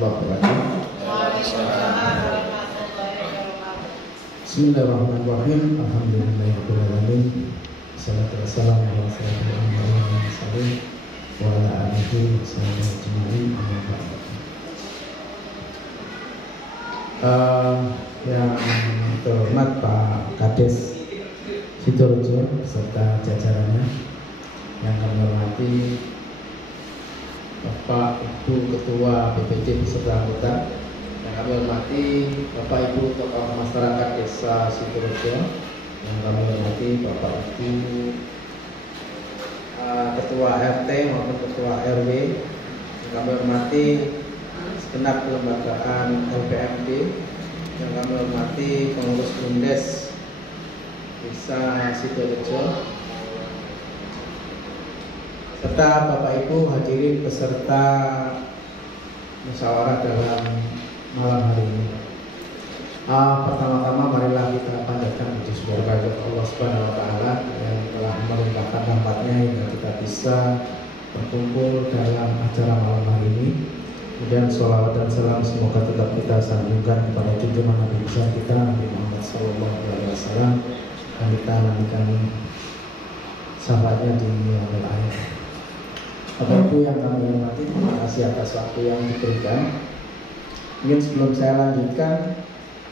warahmatullahi wabarakatuh. Bismillahirrahmanirrahim. Alhamdulillahirabbil alamin. Wassalatu wassalamu ala sayyidina Muhammadin wa ala alihi wa sahbihi ajma'in. Yang terhormat Pak Kades Sidoarjo beserta jajarannya, yang kami hormati Bapak Ibu Ketua BPD beserta anggota, yang kami hormati Bapak Ibu tokoh masyarakat Desa Sidoarjo, yang kami hormati Bapak Ibu Ketua RT maupun Ketua RW, yang kami hormati segenap kelembagaan LPMD, yang kami hormati pengurus BUMDes Desa Sidoarjo, serta Bapak Ibu hadirin peserta musyawarah dalam malam hari ini. Pertama-tama marilah kita panjatkan puji syukur kepada Allah Subhanahu wa taala yang telah melimpahkan rahmatnya hingga kita bisa berkumpul dalam acara malam hari ini. Kemudian sholawat dan salam semoga tetap kita sanjungkan kepada junjungan Nabi besar kita Nabi Muhammad SAW, dan kita nantikan sahabatnya di akhir akhir. Bapak Ibu yang kami hormati, terima kasih atas waktu yang diberikan. Mungkin sebelum saya lanjutkan,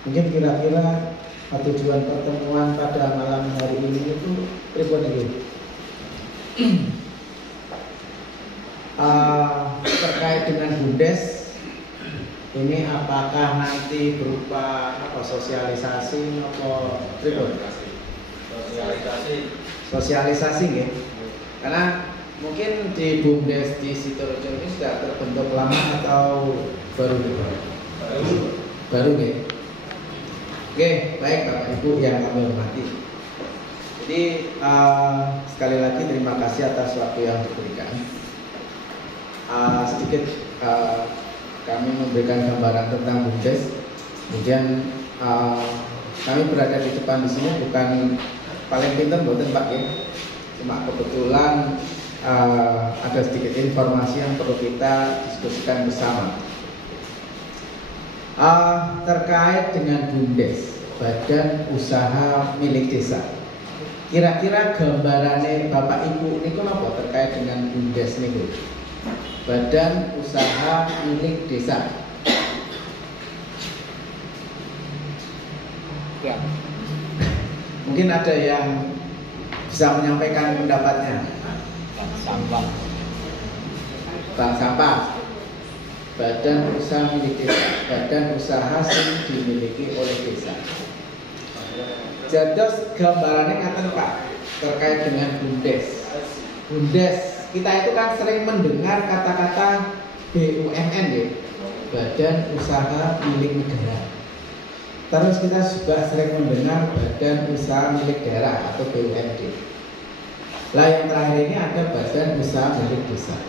mungkin kira-kira tujuan pertemuan pada malam hari ini itu pribadi terkait dengan BUMDes ini, apakah nanti berupa sosialisasi atau sosialisasi ya? Karena mungkin di BUMDes di Sidoarjo ini sudah terbentuk lama atau baru ya? Oke, baik Bapak Ibu yang kami hormati. Jadi sekali lagi terima kasih atas waktu yang diberikan. Sedikit kami memberikan gambaran tentang BUMDes. Kemudian kami berada di depan di sini bukan paling pintar buatan Pak ya. Cuma kebetulan ada sedikit informasi yang perlu kita diskusikan bersama. Terkait dengan BUMDes, Badan Usaha Milik Desa. Kira-kira gambarannya Bapak Ibu ini apa terkait dengan BUMDes ini, Bu? Badan Usaha Milik Desa. Ya. Mungkin ada yang bisa menyampaikan pendapatnya. Bank sampah. Badan Usaha Milik Desa. Badan usaha yang dimiliki oleh desa. Jados gambarannya ngaten Pak terkait dengan BUMDes. BUMDes, kita itu kan sering mendengar kata-kata BUMN ya, Badan Usaha Milik Negara. Terus kita juga sering mendengar Badan Usaha Milik Daerah atau BUMD. Lah yang terakhir ini ada Badan Usaha Milik Desa.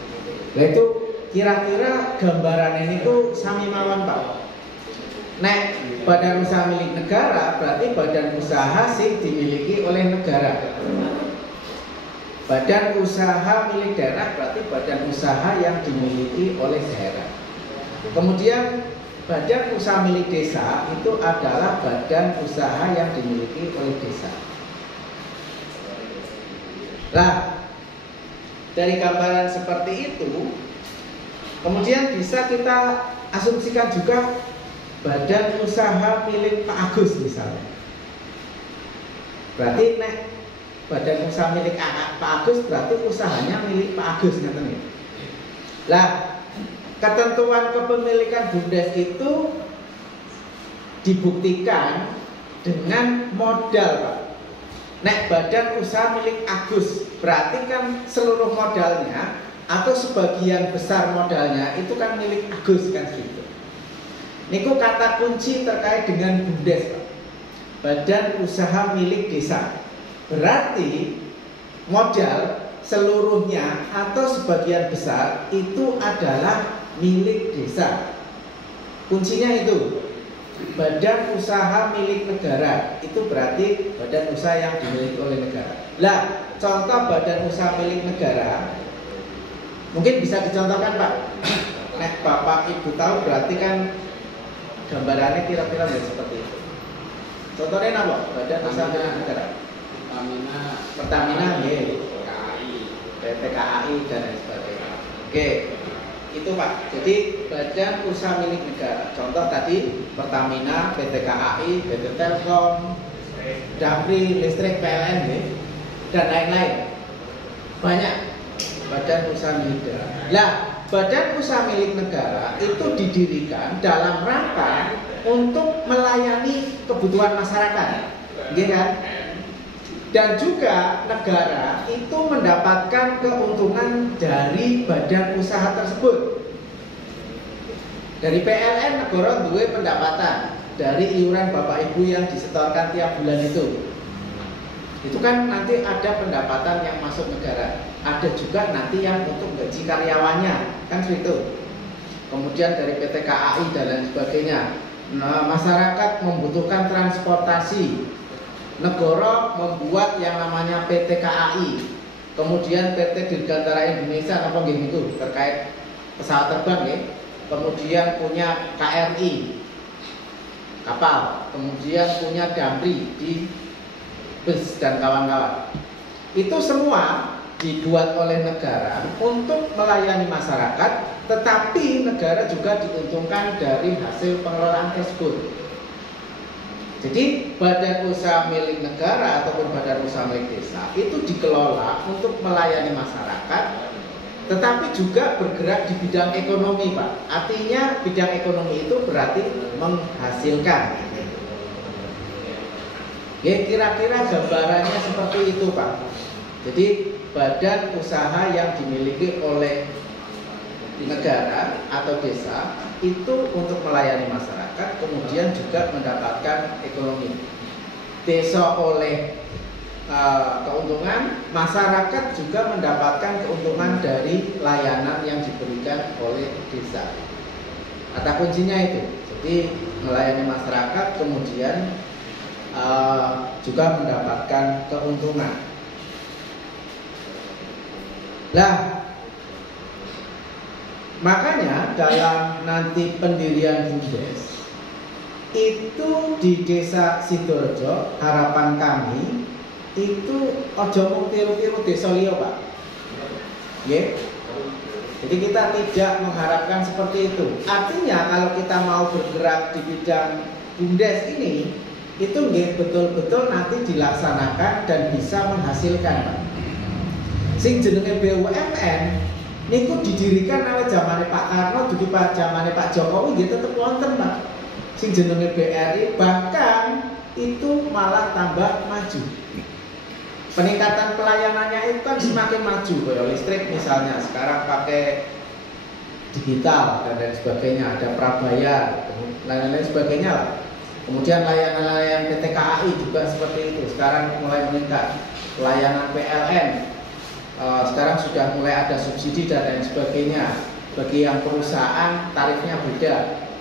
Nah itu kira-kira gambaran ini tuh sami mawon Pak. Nek Badan Usaha Milik Negara berarti badan usaha sing dimiliki oleh negara. Badan Usaha Milik Daerah berarti badan usaha yang dimiliki oleh daerah. Kemudian Badan Usaha Milik Desa itu adalah badan usaha yang dimiliki oleh desa. Nah, dari gambaran seperti itu, kemudian bisa kita asumsikan juga badan usaha milik Pak Agus misalnya. Berarti nek badan usaha milik Pak Agus berarti usahanya milik Pak Agus katanya. Lah, ketentuan kepemilikan BUMDes itu dibuktikan dengan modal Pak. Nek badan usaha milik Agus berarti kan seluruh modalnya atau sebagian besar modalnya itu kan milik Agus kan gitu. Niku kata kunci terkait dengan BUMDes Pak. Badan Usaha Milik Desa. Berarti modal seluruhnya atau sebagian besar itu adalah milik desa. Kuncinya itu badan usaha milik negara. Itu berarti badan usaha yang dimiliki oleh negara. Lah, contoh badan usaha milik negara mungkin bisa dicontohkan Pak. nek bapak ibu tahu berarti kan gambarannya kira-kira seperti itu. Contohnya apa? Badan Usaha Milik Negara. Pertamina, PT KAI dan lain sebagainya. Oke, itu Pak. Jadi Badan Usaha Milik Negara. Contoh tadi Pertamina, PT KAI, PT Telkom, Damri, Listrik, PLN, dan lain-lain. Banyak Badan Usaha Milik Negara. Nah, Badan Usaha Milik Negara itu didirikan dalam rangka untuk melayani kebutuhan masyarakat, gitu kan? Dan juga negara itu mendapatkan keuntungan dari badan usaha tersebut. Dari PLN negara duwe pendapatan dari iuran bapak ibu yang disetorkan tiap bulan itu. Itu kan nanti ada pendapatan yang masuk negara. Ada juga nanti yang untuk gaji karyawannya, kan seperti. Kemudian dari PT KAI dan lain sebagainya. Nah, masyarakat membutuhkan transportasi. Negara membuat yang namanya PT KAI, kemudian PT Dirgantara Indonesia apa gitu terkait pesawat terbang ya. Kemudian punya KRI kapal, kemudian punya Damri di bus dan kawan-kawan. Itu semua dibuat oleh negara untuk melayani masyarakat, tetapi negara juga diuntungkan dari hasil pengelolaan tersebut. Jadi badan usaha milik negara ataupun badan usaha milik desa itu dikelola untuk melayani masyarakat, tetapi juga bergerak di bidang ekonomi, Pak. Artinya bidang ekonomi itu berarti menghasilkan. Ya, kira-kira gambarannya seperti itu, Pak. Jadi badan usaha yang dimiliki oleh negara atau desa itu untuk melayani masyarakat, kemudian juga mendapatkan ekonomi. Desa oleh keuntungan, masyarakat juga mendapatkan keuntungan dari layanan yang diberikan oleh desa. Kata kuncinya itu. Jadi melayani masyarakat, kemudian juga mendapatkan keuntungan. Lah, makanya dalam nanti pendirian BUMDes itu di Desa Sidoarjo, harapan kami itu ojo mung tiru-tiru desa liya, Pak. Nggih. Jadi kita tidak mengharapkan seperti itu. Artinya kalau kita mau bergerak di bidang BUMDes ini, itu nggih betul-betul nanti dilaksanakan dan bisa menghasilkan, Pak. Sing jenenge BUMN niku didirikan awal zamane Pak Karno dugi Pak zamane Pak Jokowi nggih tetep wonten, Pak. Sing jenenge BRI bahkan itu malah tambah maju. Peningkatan pelayanannya itu kan semakin maju, kayak listrik misalnya sekarang pakai digital dan lain sebagainya, ada prabayar, lain-lain sebagainya lah. Kemudian layanan-layanan PT KAI juga seperti itu, sekarang mulai meningkat. Layanan PLN sekarang sudah mulai ada subsidi dan lain sebagainya. Bagi yang perusahaan tarifnya beda,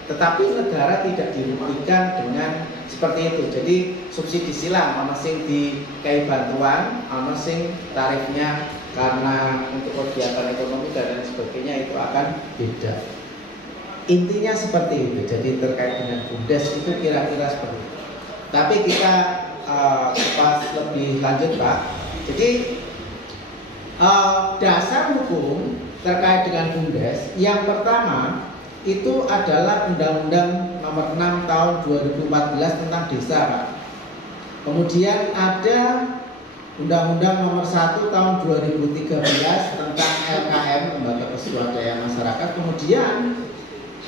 tetapi negara tidak dirugikan dengan seperti itu. Jadi subsidi silang, ana sing dikai bantuan, ana sing tarifnya karena untuk kegiatan ekonomi dan lain sebagainya itu akan beda. Intinya seperti itu. Jadi terkait dengan BUMDes itu kira-kira seperti itu. Tapi kita pas lebih lanjut, Pak. Jadi dasar hukum terkait dengan BUMDes yang pertama itu adalah Undang-Undang Nomor 6 Tahun 2014 tentang Desa, Pak. Kemudian ada Undang-Undang Nomor 1 Tahun 2013 tentang LKM, Lembaga Keswadayaan Masyarakat. Kemudian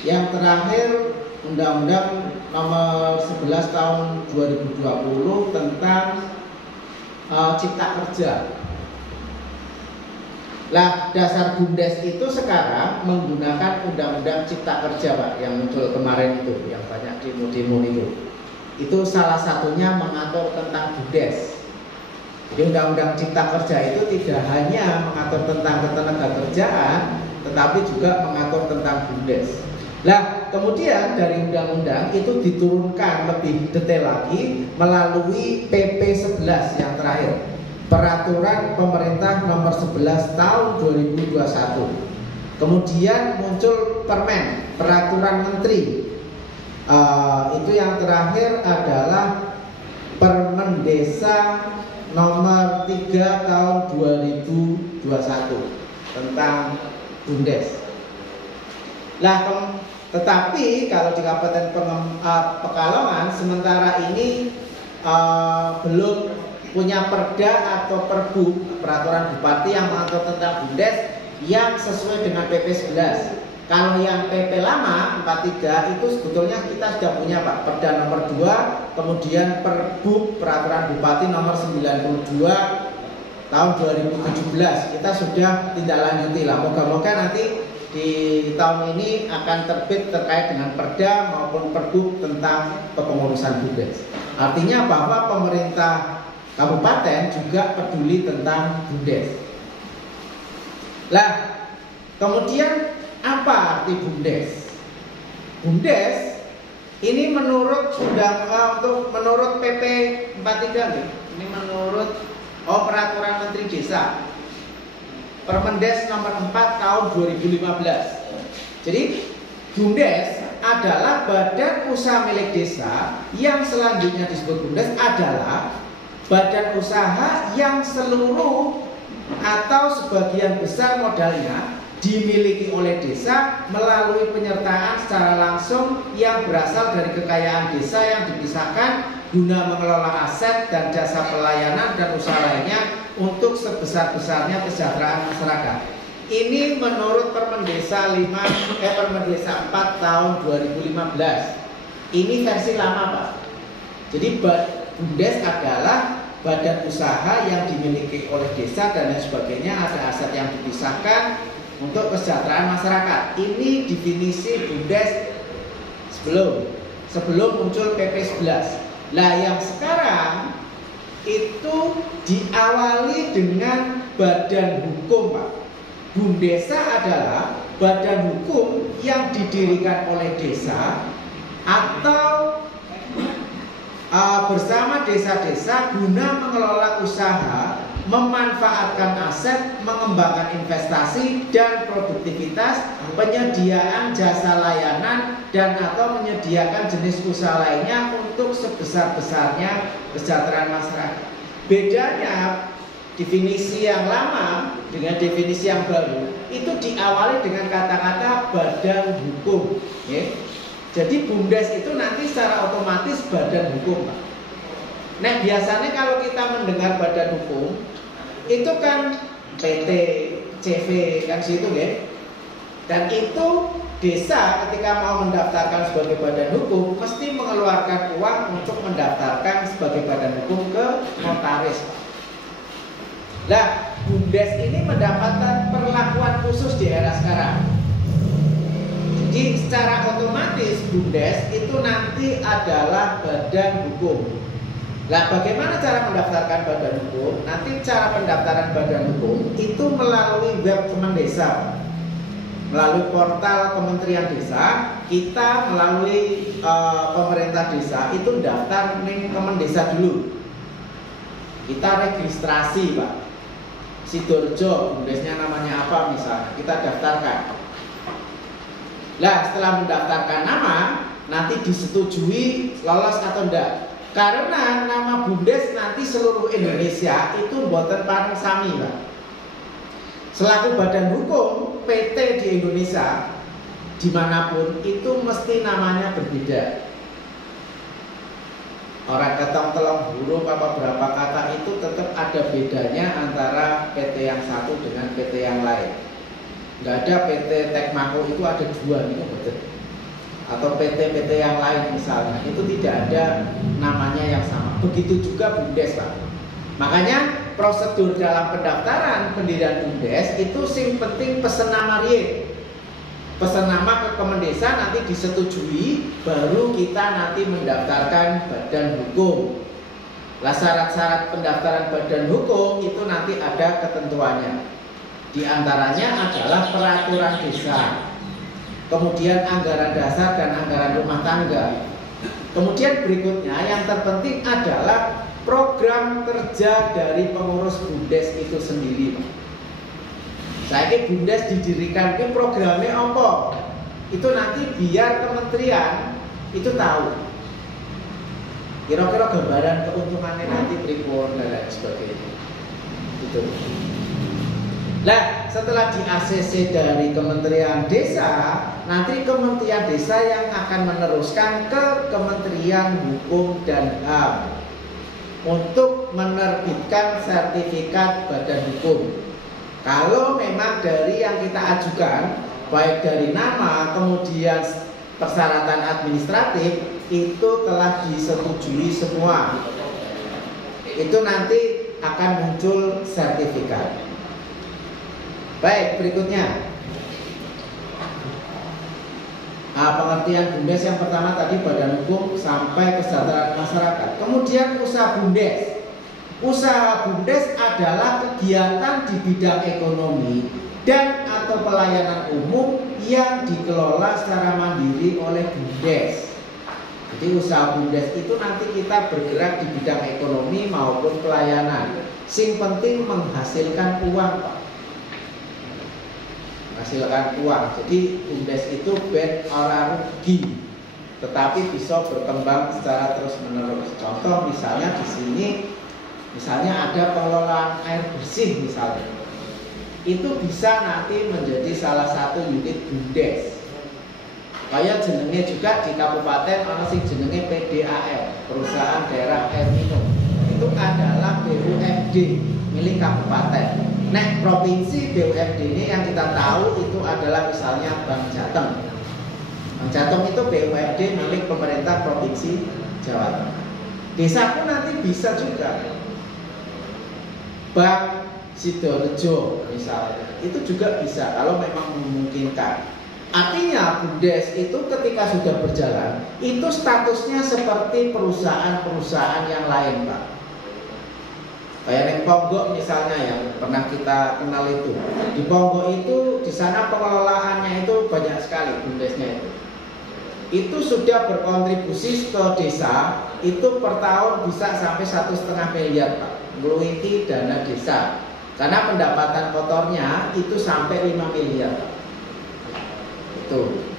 yang terakhir Undang-Undang Nomor 11 Tahun 2020 tentang Cipta Kerja. Lah, dasar BUMDes itu sekarang menggunakan Undang-Undang Cipta Kerja, Pak, yang muncul kemarin itu, yang banyak demo-demo itu. Itu salah satunya mengatur tentang BUMDes. Jadi Undang-Undang Cipta Kerja itu tidak hanya mengatur tentang ketenagakerjaan, tetapi juga mengatur tentang BUMDes. Lah, kemudian dari undang-undang itu diturunkan lebih detail lagi melalui PP 11 yang terakhir. Peraturan Pemerintah Nomor 11 Tahun 2021. Kemudian muncul permen, peraturan menteri. Itu yang terakhir adalah Permen Desa nomor 3 tahun 2021 tentang BUMDes. Tetapi kalau di Kabupaten Pekalongan sementara ini belum punya perda atau perbu, peraturan bupati yang mengatur tentang BUMDes yang sesuai dengan PP 11. Kalau yang PP lama 43 itu sebetulnya kita sudah punya Pak, perda nomor 2, kemudian perbu peraturan bupati nomor 92 tahun 2017. Kita sudah tindak lanjuti lah. Moga-moga nanti di tahun ini akan terbit terkait dengan perda maupun perbu tentang kepengurusan BUMDes. Artinya bahwa pemerintah kabupaten juga peduli tentang BUMDes. Kemudian apa arti BUMDes? BUMDes ini menurut menurut PP 43 nih. Ini menurut Peraturan Menteri Desa. Permendes nomor 4 tahun 2015. Jadi BUMDes adalah badan usaha milik desa yang selanjutnya disebut BUMDes adalah badan usaha yang seluruh atau sebagian besar modalnya dimiliki oleh desa melalui penyertaan secara langsung yang berasal dari kekayaan desa yang dipisahkan guna mengelola aset dan jasa pelayanan dan usaha lainnya untuk sebesar-besarnya kesejahteraan masyarakat. Ini menurut Permen Desa 4 tahun 2015. Ini versi lama Pak. Jadi BUMDes adalah badan usaha yang dimiliki oleh desa dan lain sebagainya, ada aset yang dipisahkan untuk kesejahteraan masyarakat. Ini definisi BUMDes sebelum muncul PP 11. Yang sekarang itu diawali dengan badan hukum Pak. BUMDesa adalah badan hukum yang didirikan oleh desa atau bersama desa-desa guna mengelola usaha, memanfaatkan aset, mengembangkan investasi dan produktivitas, penyediaan jasa layanan dan atau menyediakan jenis usaha lainnya untuk sebesar-besarnya kesejahteraan masyarakat. Bedanya definisi yang lama dengan definisi yang baru itu diawali dengan kata-kata badan hukum, ya. Jadi BUMDes itu nanti secara otomatis badan hukum Pak. Biasanya kalau kita mendengar badan hukum itu kan PT, CV kan situ ya. Dan itu desa ketika mau mendaftarkan sebagai badan hukum mesti mengeluarkan uang untuk mendaftarkan sebagai badan hukum ke notaris. BUMDes ini mendapatkan perlakuan khusus di era sekarang. Jadi secara otomatis BUMDes itu nanti adalah badan hukum. Bagaimana cara mendaftarkan badan hukum? Nanti cara pendaftaran badan hukum itu melalui web Kemendesa, melalui portal Kementerian Desa. Kita melalui pemerintah desa itu daftar nih Kemendesa dulu. Kita registrasi Pak. Sidoarjo, BUMDesnya namanya apa misalnya, kita daftarkan. Setelah mendaftarkan nama, nanti disetujui lolos atau enggak. Karena nama BUMDes nanti seluruh Indonesia itu mboten pareng sami, Pak. Selaku badan hukum PT di Indonesia dimanapun itu mesti namanya berbeda. Orang ketong telung huruf apa berapa kata itu tetap ada bedanya antara PT yang satu dengan PT yang lain. Nggak ada PT Tekmako itu ada dua nih betul. Atau PT-PT yang lain misalnya itu tidak ada namanya yang sama. Begitu juga BUMDes Pak. Makanya prosedur dalam pendaftaran pendirian BUMDes itu sing penting pesen nama riye. Pesen nama ke Kemendesa nanti disetujui, baru kita nanti mendaftarkan badan hukum. Syarat-syarat pendaftaran badan hukum itu nanti ada ketentuannya. Di antaranya adalah peraturan desa, kemudian anggaran dasar dan anggaran rumah tangga. Kemudian berikutnya yang terpenting adalah program kerja dari pengurus BUMDes itu sendiri. Saiki BUMDes didirikan, ini programnya apa? Itu nanti biar kementerian itu tahu. Kira-kira gambaran keuntungannya nanti pripun dan lain sebagainya. Itu. Nah, setelah di ACC dari Kementerian Desa, nanti Kementerian Desa yang akan meneruskan ke Kementerian Hukum dan HAM untuk menerbitkan sertifikat badan hukum. Kalau memang dari yang kita ajukan, baik dari nama, kemudian persyaratan administratif, itu telah disetujui semua. Itu nanti akan muncul sertifikat. Baik, berikutnya pengertian BUMDes yang pertama tadi badan hukum sampai kesejahteraan masyarakat. Kemudian usaha BUMDes. Usaha BUMDes adalah kegiatan di bidang ekonomi dan atau pelayanan umum yang dikelola secara mandiri oleh BUMDes. Jadi usaha BUMDes itu nanti kita bergerak di bidang ekonomi maupun pelayanan. Sing penting menghasilkan uang, Pak. Menghasilkan uang. Jadi BUMDes itu ben ora rugi, tetapi bisa berkembang secara terus menerus. Contoh misalnya di sini, misalnya ada pengelolaan air bersih misalnya, itu bisa nanti menjadi salah satu unit BUMDes. Kayak jenenge juga di kabupaten ana sing jenenge PDAM, Perusahaan Daerah Air Minum. Itu adalah BUMD milik kabupaten. Nah, provinsi BUMD ini yang kita tahu itu adalah misalnya Bank Jateng. Bank Jateng itu BUMD milik pemerintah provinsi Jawa Tengah. Desa pun nanti bisa juga. Bank Sidorejo misalnya, itu juga bisa kalau memang memungkinkan. Artinya BUMDes itu ketika sudah berjalan, itu statusnya seperti perusahaan-perusahaan yang lain, Pak. Kayak yang Ponggok misalnya yang pernah kita kenal itu. Di Ponggok itu di sana pengelolaannya itu banyak sekali BUMDesnya itu. Itu sudah berkontribusi ke desa itu per tahun bisa sampai 1,5 miliar, Pak. Meluiti dana desa. Karena pendapatan kotornya itu sampai 5 miliar. Itu.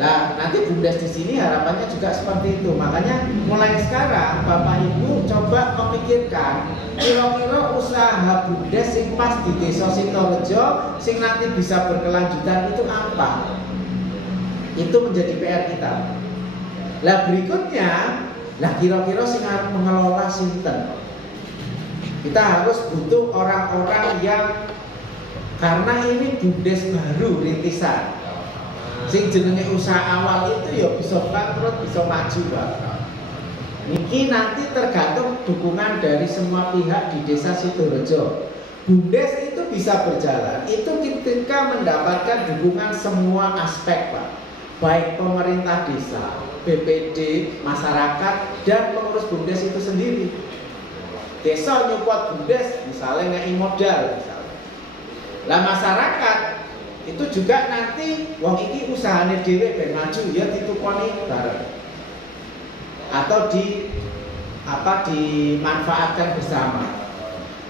Nah, nanti BUMDes di sini harapannya juga seperti itu. Makanya mulai sekarang Bapak Ibu coba memikirkan kira-kira usaha BUMDes sing pas di Desa Sidorejo sing nanti bisa berkelanjutan itu apa? Itu menjadi PR kita. Lah berikutnya, lah kira-kira sing arep mengelola sinten? Kita harus butuh orang-orang yang karena ini BUMDes baru rintisan. Sing jenenge usaha awal itu ya bisa bangkrut, bisa maju, Pak. Niki nanti tergantung dukungan dari semua pihak di Desa Sidorejo. BUMDes itu bisa berjalan itu ketika mendapatkan dukungan semua aspek, Pak. Baik pemerintah desa, BPD, masyarakat, dan pengurus BUMDes itu sendiri. Desa nyupport BUMDes, misalnya ngei modal, misalnya. Lah masyarakat itu juga nanti wong iki usahane dhewe ben maju ya ditukoni bareng atau dimanfaatkan bersama.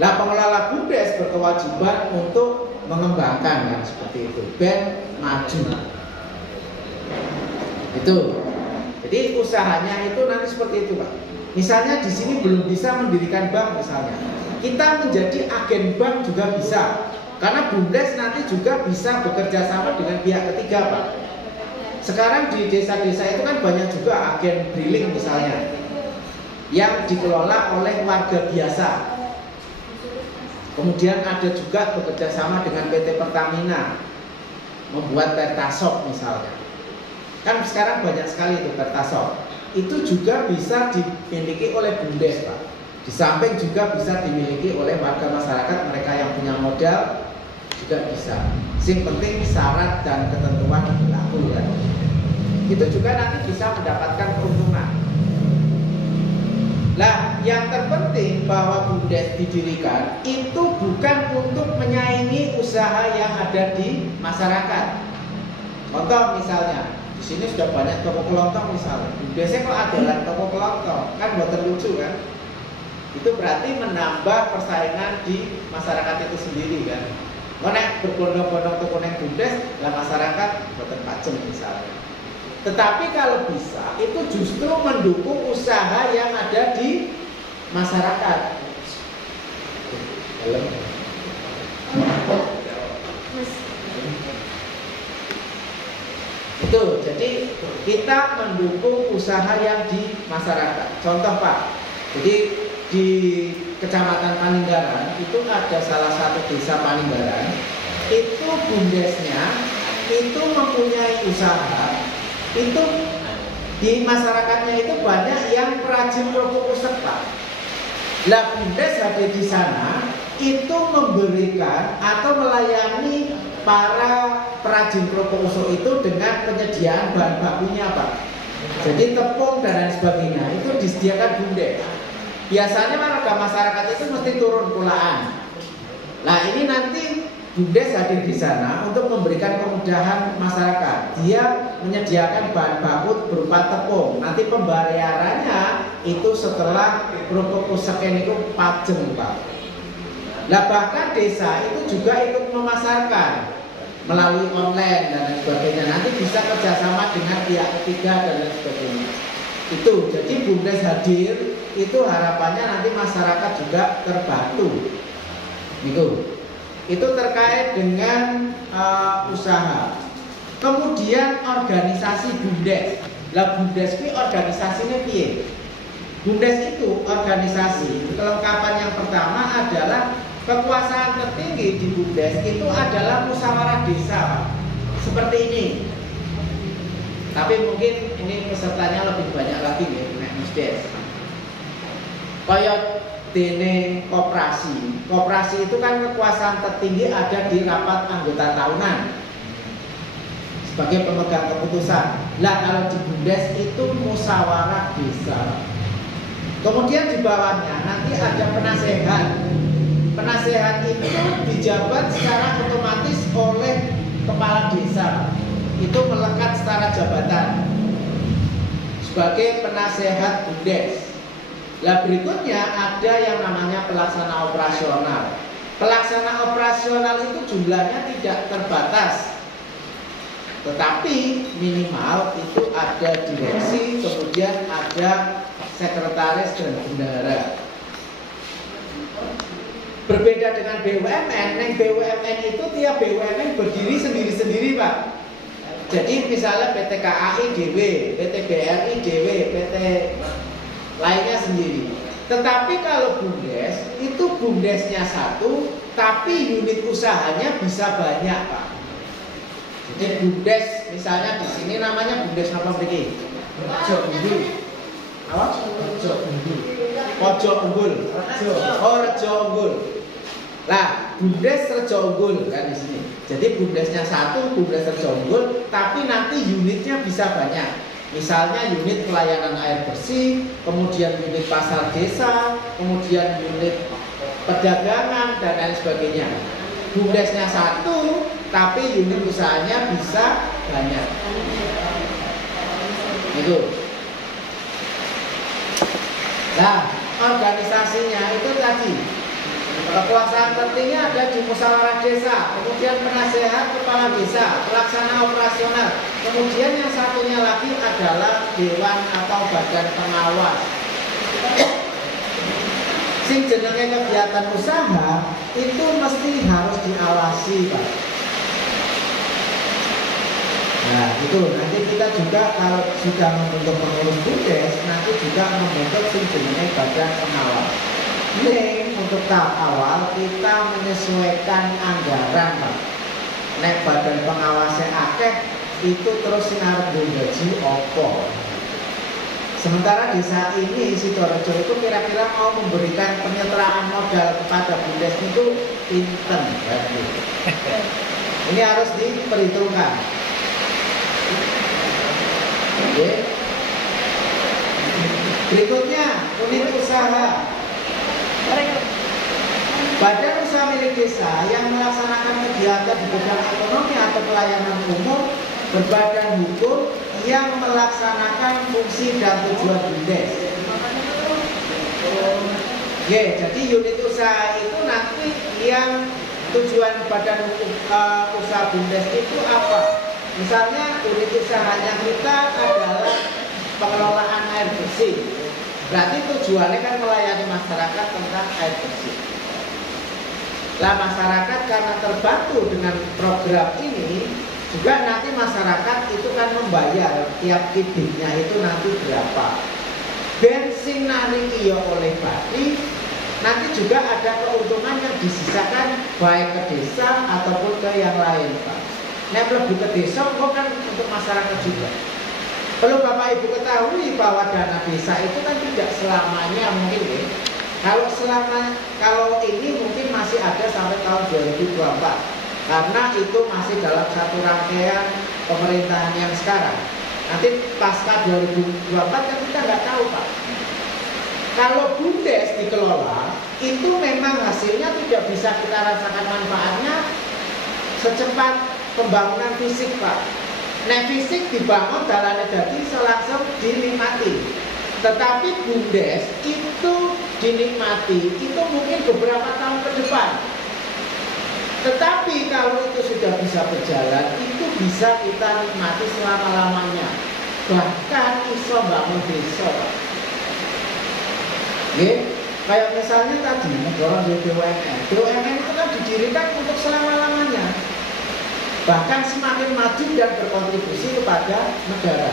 Lah pengelola BUMDes berkewajiban untuk mengembangkan kan seperti itu ben maju. Itu. Jadi usahanya itu nanti seperti itu, Pak. Misalnya di sini belum bisa mendirikan bank misalnya. Kita menjadi agen bank juga bisa. Karena BUMDes nanti juga bisa bekerja sama dengan pihak ketiga, Pak. Sekarang di desa-desa itu kan banyak juga agen briling misalnya yang dikelola oleh warga biasa. Kemudian ada juga bekerja sama dengan PT Pertamina membuat Pertasop misalnya. Kan sekarang banyak sekali itu Pertasop. Itu juga bisa dimiliki oleh BUMDes, Pak. Di samping juga bisa dimiliki oleh warga masyarakat mereka yang punya modal juga bisa. Sing penting syarat dan ketentuan berlaku kan. Itu juga nanti bisa mendapatkan keuntungan. Lah, yang terpenting bahwa BUMDes didirikan itu bukan untuk menyaingi usaha yang ada di masyarakat. Contoh misalnya, di sini sudah banyak toko kelontong misalnya. BUMDesnya kok ada toko kelontong, kan buat terlucu kan? Itu berarti menambah persaingan di masyarakat itu sendiri kan. Nek berbondong-bondong tuku neng BUMDes, lah masyarakat boten pajeng misalnya. Tetapi kalau bisa itu justru mendukung usaha yang ada di masyarakat. Itu, jadi kita mendukung usaha yang di masyarakat. Contoh Pak, jadi di Kecamatan Paninggaran itu ada salah satu desa Paninggaran, itu BUMDesnya itu mempunyai usaha, itu di masyarakatnya itu banyak yang perajin kerupuk usek Pak. Lah BUMDes hadir di sana itu memberikan atau melayani para perajin kerupuk usek itu dengan penyediaan bahan bakunya Pak. Jadi tepung dan lain sebagainya itu disediakan BUMDes. Biasanya warga masyarakat itu mesti turun pulaan. Nah ini nanti BUMDes hadir di sana untuk memberikan kemudahan masyarakat. Dia menyediakan bahan baku berupa tepung. Nanti pembayarannya itu setelah kerupuk usek itu pajeng Pak. Nah bahkan desa itu juga ikut memasarkan melalui online dan lain sebagainya. Nanti bisa kerjasama dengan pihak ketiga dan lain sebagainya. Itu jadi BUMDes hadir itu harapannya nanti masyarakat juga terbantu. Itu terkait dengan usaha. Kemudian organisasi BUMDes. Lah BUMDes ini organisasinya piye? BUMDes itu organisasi. Kelengkapan yang pertama adalah kekuasaan tertinggi di BUMDes itu adalah musyawarah desa. Seperti ini. Tapi mungkin ini pesertanya lebih banyak lagi ya, nek BUMDes. Kayak dene koperasi. Koperasi itu kan kekuasaan tertinggi ada di rapat anggota tahunan sebagai pemegang keputusan. Lah kalau di BUMDes itu musyawarah desa. Kemudian di bawahnya nanti ada penasehat. Penasehat itu dijabat secara otomatis oleh kepala desa. Itu melekat secara jabatan sebagai penasehat BUMDes. Lah berikutnya ada yang namanya pelaksana operasional. Pelaksana operasional itu jumlahnya tidak terbatas, tetapi minimal itu ada direksi, kemudian ada sekretaris dan bendahara. Berbeda dengan BUMN, yang BUMN itu tiap BUMN berdiri sendiri-sendiri Pak. Jadi misalnya PT KAI DW, PT BRI DW, PT lainnya sendiri. Tetapi kalau BUMDes itu BUMDesnya satu, tapi unit usahanya bisa banyak Pak. Jadi BUMDes misalnya di sini namanya BUMDes apa begini? Rejo Unggul. Apa? Rejo Unggul. Pojok Unggul. Oh Rejo Unggul. Lah BUMDes Rejo Unggul kan di sini. Jadi BUMDesnya satu, BUMDes Rejo Unggul, tapi nanti unitnya bisa banyak. Misalnya unit pelayanan air bersih, kemudian unit pasar desa, kemudian unit perdagangan dan lain sebagainya. BUMDesnya satu, tapi unit usahanya bisa banyak. Itu. Nah, organisasinya itu tadi. Kekuasaan tertinggi ada di musyawarah desa, kemudian penasehat kepala desa, pelaksana operasional, kemudian yang satunya lagi adalah dewan atau badan pengawas. Sing jenenge kegiatan usaha itu mesti harus diawasi Pak. Nah itu nanti kita juga kalau sudah membentuk pengurus BUMDes, nanti juga membentuk sing jenenge badan pengawas. Ini untuk tahap awal kita menyesuaikan anggaran Pak. Nek badan pengawasnya akeh itu terus sing arep gaji opo. Sementara desa ini Sidorejo itu kira-kira mau memberikan penyertaan modal kepada BUMDes itu pinten berarti. Ini harus diperhitungkan. Oke. Berikutnya unit usaha. Badan usaha milik desa yang melaksanakan kegiatan di bidang ekonomi atau pelayanan umum berbadan hukum yang melaksanakan fungsi dan tujuan BUMDes. Jadi unit usaha itu nanti yang tujuan badan usaha BUMDes itu apa? Misalnya unit usahanya kita adalah pengelolaan air bersih. Berarti tujuannya kan melayani masyarakat tentang air bersih. Lah masyarakat karena terbantu dengan program ini, juga nanti masyarakat itu kan membayar tiap kubiknya itu nanti berapa. Bensin narik iyo oleh Bati, nanti juga ada keuntungan yang disisakan baik ke desa ataupun ke yang lain, Pak. Nah, lebih ke desa kok kan untuk masyarakat juga. Perlu Bapak Ibu ketahui bahwa dana desa itu kan tidak selamanya mungkin ya. Kalau ini mungkin masih ada sampai tahun 2024 karena itu masih dalam satu rangkaian pemerintahan yang sekarang. Nanti pasca 2024 kan kita nggak tahu, Pak. Kalau BUMDes dikelola, itu memang hasilnya tidak bisa kita rasakan manfaatnya secepat pembangunan fisik, Pak. Nah, fisik dibangun dalam dadi langsung dinikmati. Tetapi BUMDes itu dinikmati, itu mungkin beberapa tahun ke depan. Tetapi kalau itu sudah bisa berjalan, itu bisa kita nikmati selama-lamanya. Bahkan iso bangun desa, Pak. Kayak misalnya tadi negara BUMN. BUMN itu kan didirikan untuk selama-lamanya. Bahkan semakin maju dan berkontribusi kepada negara.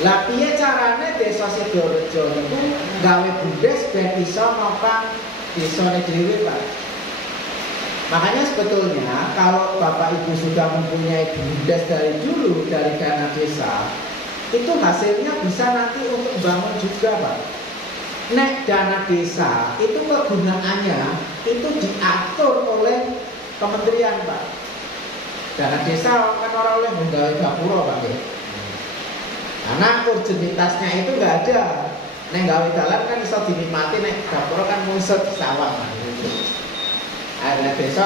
Lah piye carane desa Sidorejo niku gawe BUMDes ben iso nopang desane dhewe, Pak. Makanya sebetulnya kalau Bapak Ibu sudah mempunyai BUMDes dari dulu dari dana desa, itu hasilnya bisa nanti untuk bangun juga, Pak. Nek dana desa itu kegunaannya itu diatur oleh kementerian, Pak. Dana desa kan orang oleh menggawe gapura, Pak. Karena urgenitasnya itu nggak ada. Nek gawe dalan kan bisa dinikmati, nek gapura kan musut sawah. Ada desa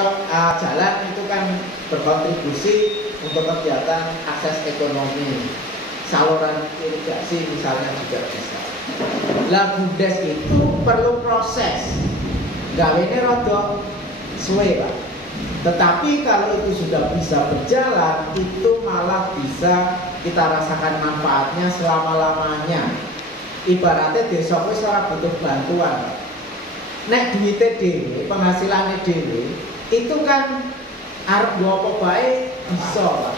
jalan itu kan berkontribusi untuk kegiatan akses ekonomi, saluran irigasi misalnya juga bisa. Lah BUMDes itu perlu proses, gawene rada suwe, Pak. Tetapi kalau itu sudah bisa berjalan, itu malah bisa kita rasakan manfaatnya selama-lamanya. Ibaratnya desa wis ora butuh bantuan. Nek duwite dhewe, penghasilannya dhewe, itu kan arep nggo apa bae bisa, Pak.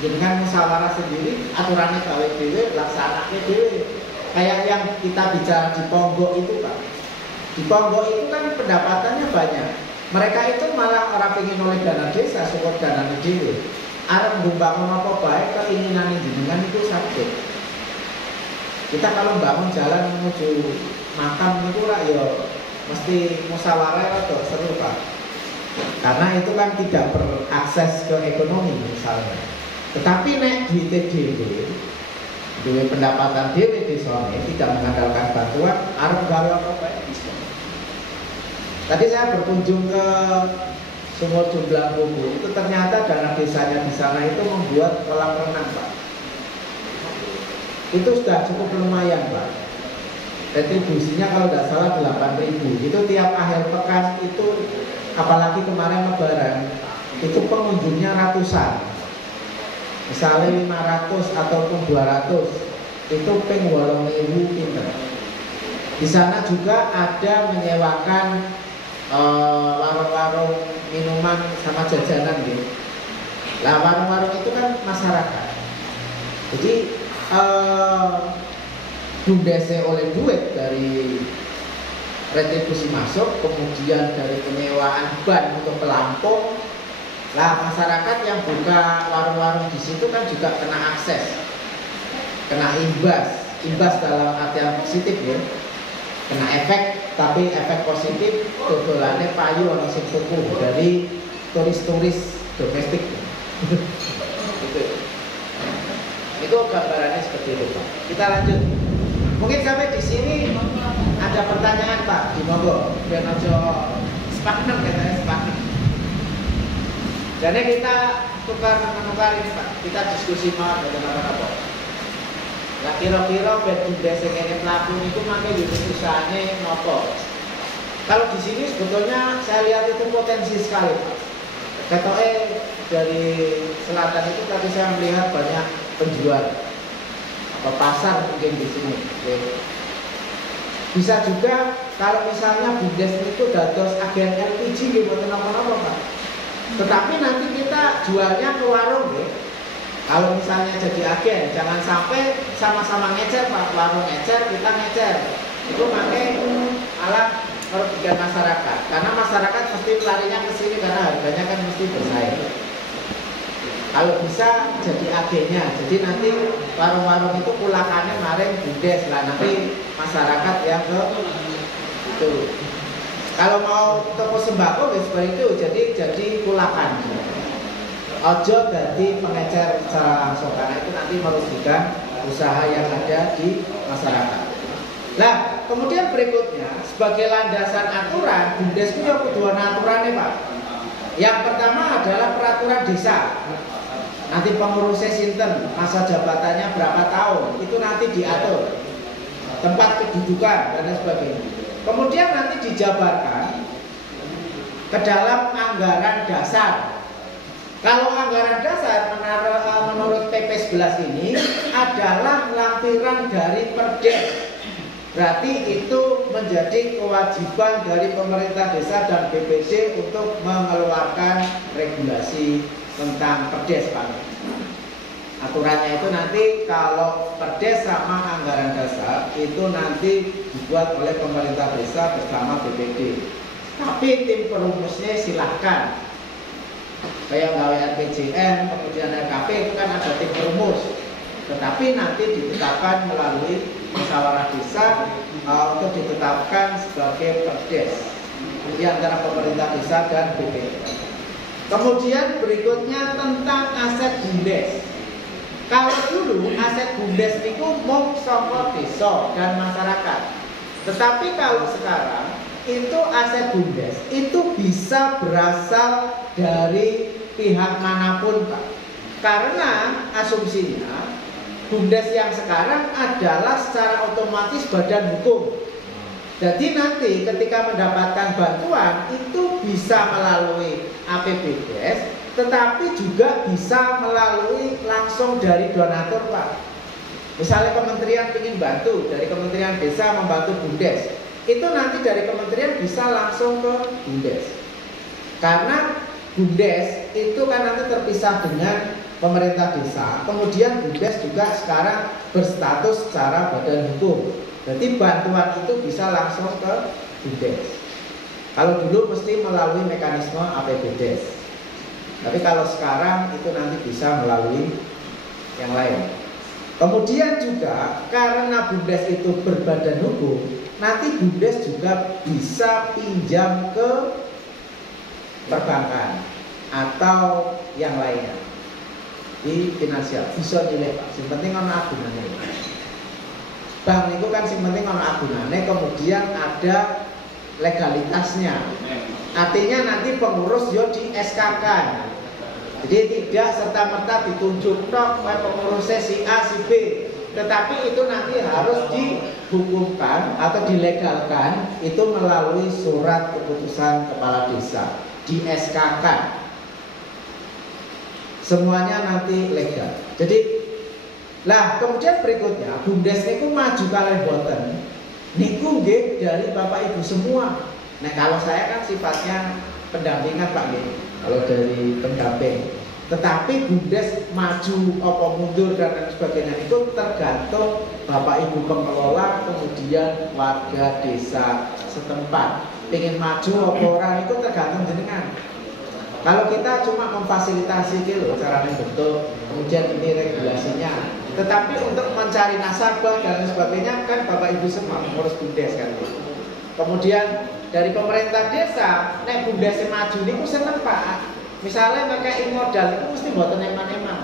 Dengan musyawarah sendiri, aturannya gawe dhewe, laksanake dhewe. Kayak yang kita bicara di Ponggok itu, Pak. Di Ponggok itu kan pendapatannya banyak. Mereka itu malah orang pengen oleh dana desa, support dana dhewe. Arep ngbangun apa bae keinginan jenengan itu sakit. Kita kalau bangun jalan menuju makam itu lah ya mesti musyawarah atau seru, Pak. Karena itu kan tidak berakses ke ekonomi misalnya. Tetapi nek duite dhewe, duwe pendapatan dhewe desane tidak mengandalkan bantuan, arep gawe apa bae bisa. Tadi saya berkunjung ke Sumur Jomblang Kubu, itu ternyata dana desanya di sana itu membuat kolam renang, Pak. Itu sudah cukup lumayan, Pak. Retribusinya kalau tidak salah 8.000. Itu tiap akhir pekan itu, apalagi kemarin Lebaran, itu pengunjungnya ratusan. Misalnya 500 ataupun 200, itu ping 8.000 pinter. Di sana juga ada menyewakan warung-warung minuman sama jajanan gitu. Lah warung-warung itu kan masyarakat. Jadi BUMDes oleh duit dari retribusi masuk, kemudian dari penyewaan ban untuk pelampung. Lah masyarakat yang buka warung-warung di situ kan juga kena akses, kena imbas dalam artian positif ya. Kena efek, tapi efek positif dodolannya payu atau sing tuku dari turis-turis domestik. Itu gambarannya seperti itu, Pak. Kita lanjut. Mungkin sampai di sini ada pertanyaan, Pak. Di monggo. Biar aja sepakat katanya sepakat. Jadi kita tukar-menukar ini, Pak. Kita diskusi mau bagaimana apa. Lah kira-kira BUMDes yang ini pelaku itu makanya usahanya nopo. Kalau di sini sebetulnya saya lihat itu potensi sekali, Pak. Dari selatan itu tadi saya melihat banyak penjual atau pasar mungkin di sini. Oke. Bisa juga kalau misalnya Bumdes itu dados agen LPG gitu, kenapa-napa, Pak. Tetapi nanti kita jualnya ke warung, ya. Kalau misalnya jadi agen, jangan sampai sama-sama ngecer, Pak. Warung ngecer, kita ngecer. Itu pakai alat merugikan masyarakat. Karena masyarakat mesti larinya ke sini karena harganya kan mesti bersaing. Kalau bisa jadi agennya, jadi nanti warung-warung itu kulakannya maring Bumdes lah, nanti masyarakat yang ke itu. Kalau mau toko sembako seperti itu, jadi kulakan. Ojo jadi pengecer secara langsung karena itu nanti merugikan usaha yang ada di masyarakat. Nah, kemudian berikutnya sebagai landasan aturan, Bumdes punya kedua aturannya, Pak. Yang pertama adalah peraturan desa. Nanti pengurusnya sinten, masa jabatannya berapa tahun, itu nanti diatur. Tempat kedudukan dan lain sebagainya. Kemudian nanti dijabarkan ke dalam anggaran dasar. Kalau anggaran dasar menurut PP 11 ini adalah lampiran dari Perdes. Berarti itu menjadi kewajiban dari pemerintah desa dan BPD untuk mengeluarkan regulasi tentang Perdes, Pak. Aturannya itu nanti kalau Perdes sama anggaran dasar itu nanti dibuat oleh pemerintah desa bersama BPD. Tapi tim perumusnya silahkan. Kayak gawe RPJM, kemudian RKP itu kan ada tim perumus. Tetapi nanti ditetapkan melalui musyawarah desa untuk ditetapkan sebagai Perdes di antara pemerintah desa dan BPD. Kemudian berikutnya tentang aset Bumdes. Kalau dulu aset Bumdes itu mung saka desa dan masyarakat. Tetapi kalau sekarang itu aset Bumdes itu bisa berasal dari pihak manapun, Pak. Karena asumsinya Bumdes yang sekarang adalah secara otomatis badan hukum. Jadi nanti ketika mendapatkan bantuan itu bisa melalui APBDes, tetapi juga bisa melalui langsung dari donatur, Pak. Misalnya kementerian ingin bantu, dari Kementerian Desa membantu Bumdes, itu nanti dari kementerian bisa langsung ke Bumdes. Karena Bumdes itu kan nanti terpisah dengan pemerintah desa, kemudian Bumdes juga sekarang berstatus secara badan hukum. Jadi bantuan itu bisa langsung ke Bumdes. Kalau dulu mesti melalui mekanisme APBDes. Tapi kalau sekarang itu nanti bisa melalui yang lain. Kemudian juga karena Bumdes itu berbadan hukum, nanti Bumdes juga bisa pinjam ke perbankan atau yang lainnya di finansial. Bisa nilai, Pak. Yang penting ono agunannya. Bank itu kan yang penting ono agunannya, kemudian ada legalitasnya. Artinya nanti pengurus yo di SK-kan. Jadi tidak serta-merta ditunjuk tok pengurusnya si A, si B. Tetapi itu nanti harus dihukumkan atau dilegalkan itu melalui surat keputusan kepala desa, di SK-kan. Semuanya nanti legal. Jadi lah kemudian berikutnya Bumdes niku maju kalian boten niku nggih dari Bapak Ibu semua. Nah kalau saya kan sifatnya pendampingan, Pak nggih. Kalau dari pendamping. Tetapi Bumdes maju apa mundur dan lain sebagainya itu tergantung Bapak Ibu pengelola kemudian warga desa setempat. Pengen maju apa orang itu tergantung jenengan. Kalau kita cuma memfasilitasi gitu cara bentuk, kemudian ini regulasinya. Tetapi untuk mencari nasabah dan lain sebagainya kan Bapak Ibu semua ngurus Bumdes kan. Kemudian dari pemerintah desa, nek Bumdes maju niku seneng, Pak. Misalnya pakai modal itu mesti mboten eman-eman.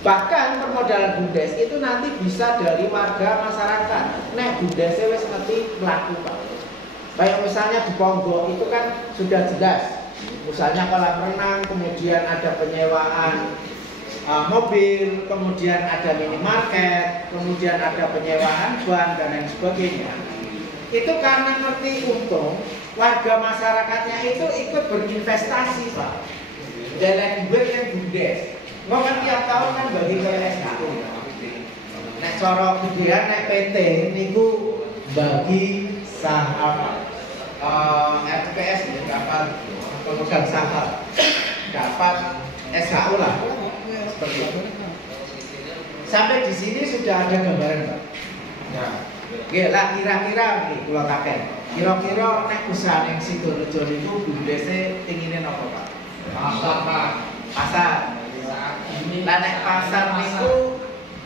Bahkan permodalan Bumdes itu nanti bisa dari warga masyarakat. Nek Bumdes wis ngerti mlaku, Pak. Kayak misalnya di Ponggok itu kan sudah jelas. Misalnya kolam renang, kemudian ada penyewaan mobil, kemudian ada minimarket, kemudian ada penyewaan ban dan lain sebagainya. Itu karena ngerti untung, warga masyarakatnya itu ikut berinvestasi Pak. Dan duit yang bumdes. Mau kan tiap tahun kan bagi ke SKU. Nek cara kemudian nek PT niku bagi saham RPS dapat pemegang saham, dapat SKU lah. Seperti itu. Sampai di sini sudah ada gambaran Pak. Ya. Oke lah kira-kira nih kalau kakek. Kira-kira nek usaha yang Sidorejo niku bumdese tingine napa Pak? Pasar Pak. Pasar. Saat ini. Lah nek pasar niku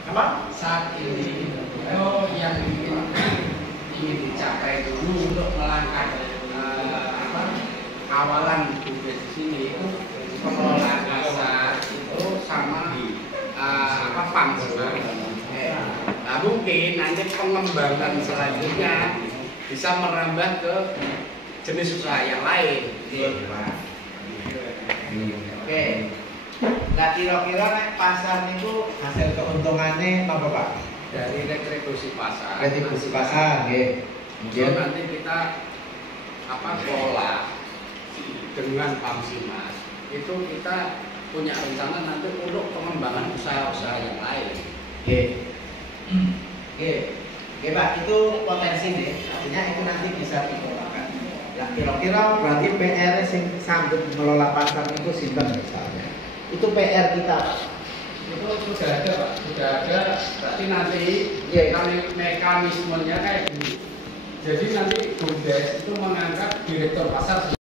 apa? Saat ini itu yang ingin dicapai dulu untuk melangkah awalan bumdes di sini itu pengelolaan pasar itu sama farm. Nah mungkin nanti pengembangan selanjutnya bisa merambah ke jenis usaha yang lain. Oke. Nah kira-kira nek pasar niku hasil keuntungannya apa Pak? Dari retribusi pasar. Retribusi pasar, nggih. Kemudian nanti kita kelola dengan Pamsimas. Itu kita punya rencana nanti untuk pengembangan usaha-usaha yang lain. Oke. Oke. Oke Pak, itu potensi nih. Artinya itu nanti bisa dikelolakan. Nah, kira-kira berarti PR sing sanggup mengelola pasar itu sinten misalnya. Itu PR kita Pak. Itu sudah ada Pak, sudah ada. Berarti nanti mekanismenya kayak gini. Jadi nanti BUMDes itu mengangkat direktur pasar